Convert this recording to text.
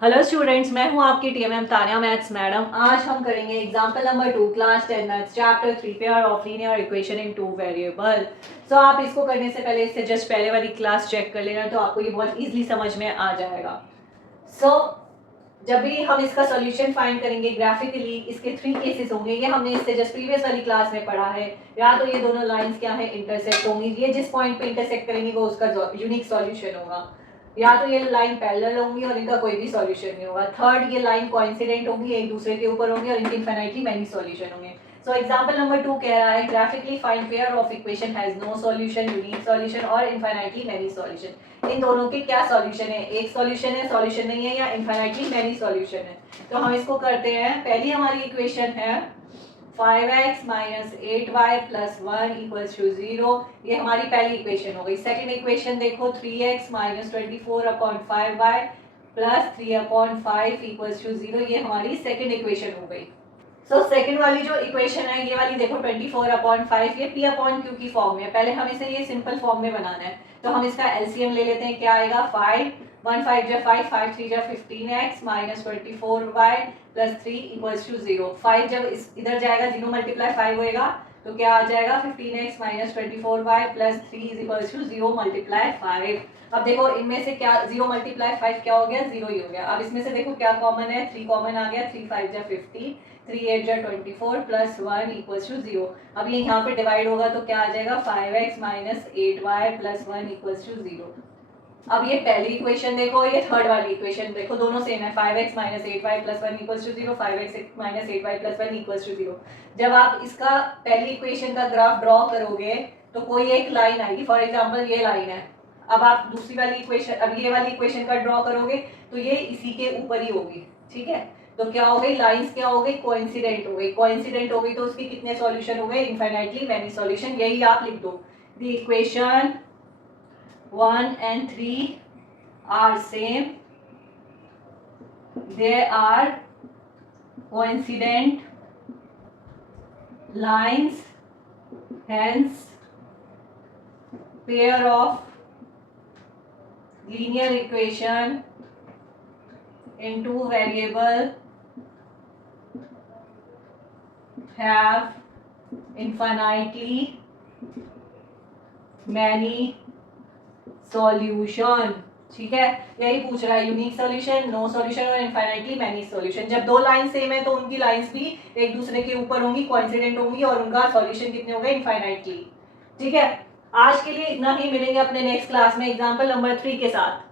Hello students, मैं हूं आपकी टीएमएम तानिया मैथ्स मैडम। आज हम करेंगे example number 2 class 10 maths chapter 3 pair of linear equation in two variable. So आप इसको करने से पहले इससे जस्ट पहले वाली क्लास चेक कर लेना, तो आपको ये बहुत इजीली समझ में आ जाएगा। सो जब भी हम इसका सॉल्यूशन फाइंड करेंगे ग्राफिकली, इसके 3 केसेस होंगे। ये हमने इससे जस्ट प्रीवियस वाली क्लास में पढ़ा है। या तो ये दोनों लाइंस क्या है, इंटरसेक्ट होंगी। ये जिस पॉइंट पे इंटरसेक्ट करेंगी वो उसका यूनिक सॉल्यूशन होगा। या तो ये लाइन पैरेलल होंगी और इनका कोई भी सॉल्यूशन नहीं होगा। थर्ड, ये लाइन कोइंसिडेंट होंगी, एक दूसरे के ऊपर होंगी और इनके इनफिनिटली मैनी सॉल्यूशन होंगे। सो एग्जांपल नंबर 2 कह रहा है graphically find pair of equation has no solution, unique solution और इनफिनिटली मैनी सॉल्यूशन। इन दोनों के क्या सॉल्यूशन है, एक सॉल्यूशन है, सॉल्यूशन नहीं है, या इनफिनिटली मैनी सॉल्यूशन है। तो हम इसको करते हैं। पहली हमारी इक्वेशन है 5x minus 8y plus 1 equals to 0। ये हमारी पहली इक्वेशन हो गई। सेकंड इक्वेशन देखो 3x minus 24/5y plus 3/5 equals to 0। ये हमारी सेकंड इक्वेशन हो गई। सो सेकंड वाली जो इक्वेशन है, ये वाली देखो 24/5, ये p/q की फॉर्म में है। पहले हम इसे ये सिंपल फॉर्म में बनाना है, तो हम इसका एलसीएम ले लेते हैं। क्या आएगा, 5 1 5 जा 5 5 3 जा 15x minus 24y plus 3 equals to 0। 5 जब इधर जाएगा, 0 मल्टीप्लाई 5 होएगा, तो क्या आ जाएगा 15x minus 24y plus 3 is equals to 0 multiply 5। अब देखो इनमें से क्या 0 मल्टीप्लाई 5 क्या हो गया, 0 ही हो गया। अब इसमें से देखो क्या कॉमन है, 3 कॉमन आ गया। 3 5 जा 15, 3 8 जा 24 प्लस 1 इक्वल्स टू 0। अब ये यहाँ पे डिवाइड होगा तो क्या आ जाएगा 5x minus 8y plus 1 equals to 0। अब ये पहली इक्वेशन देखो, ये थर्ड वाली इक्वेशन देखो, दोनों सेम है। 5x minus 8y plus 1 equals to 0, 5x minus 8y plus 1 equals to 0। जब आप इसका पहली इक्वेशन का ग्राफ ड्रॉ करोगे तो कोई एक लाइन आएगी। फॉर एग्जांपल ये लाइन है। अब आप दूसरी वाली इक्वेशन, अब ये वाली इक्वेशन का ड्रॉ करोगे तो ये इसी के ऊपर ही होगी। ठीक है, तो क्या हो गई, लाइंस क्या हो गई, कोइंसिडेंट हो गई। कोइंसिडेंट हो गई तो उसके कितने सॉल्यूशन हो गए, इनफिनिटली मैनी सॉल्यूशन। यही आप लिख दो, the equation 1 and 3 are same, they are coincident lines, hence pair of linear equation in two variable have infinitely many solution. ठीक है, यही पूछ रहा है, यूनिक सॉल्यूशन, नो सॉल्यूशन और इनफिनिटली मैनी सॉल्यूशन। जब दो लाइन सेम है तो उनकी लाइंस भी एक दूसरे के ऊपर होंगी, कोइंसिडेंट होंगी और उनका सॉल्यूशन कितने होंगे, इनफिनिटली। ठीक है, आज के लिए इतना ही। मिलेंगे अपने नेक्स्ट क्लास में एग्जांपल नंबर 3 के साथ।